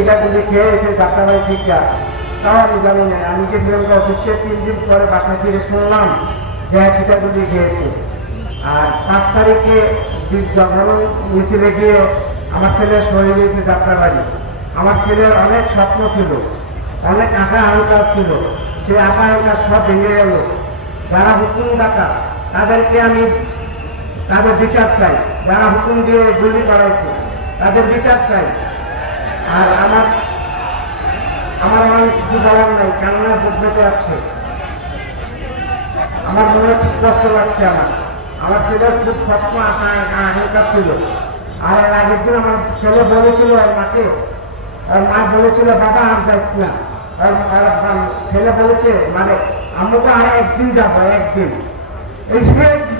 এটা যদি খেয়ে এসে যাত্রাবাড়ি শিক্ষা তাও আমি জানি না। আমি গেছিলাম অফিসে 3 দিন পরে বাসায় ফিরে শুনলাম যে সীতাকুণ্ডে খেয়েছে। আর 5 তারিখে যখন মিছিলে গিয়ে আমার ছেলে সরে গিয়েছে যাত্রাবাড়ি। আমার ছেলের অনেক স্বপ্ন ছিল, অনেক আশা আকাঙ্ক্ষা ছিল, সেই আশা আকাঙ্ক্ষা সব ভেঙে গেল। যারা হুকুমদাতা তাদেরকে আমি তাদের বিচার চাই, যারা হুকুম দিয়ে গুলি করাইছে তাদের বিচার চাই। আর আমার মনে কিছু বলার নাই, কান্না বুঝতে আসছে, আমার মনে খুব কষ্ট লাগছে। আমার ছেলের খুব স্বপ্ন আশা আকাঙ্ক্ষা ছিল। আর এর আগের দিন আমার ছেলে বলেছিল আর মাকে, আর মা বলেছিল বাবা আর যাস না। ছেলে বলেছে মানে আমাকে আর একদিন যাবো, একদিন। এই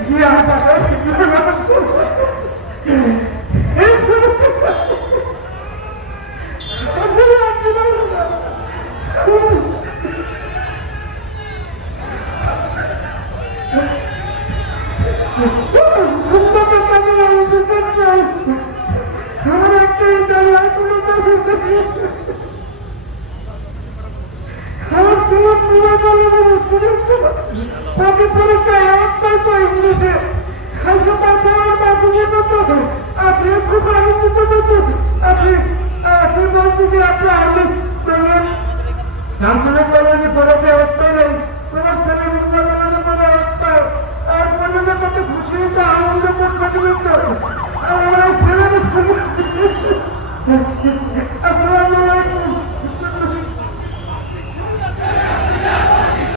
গিয়ে আমার বাসায় খুশি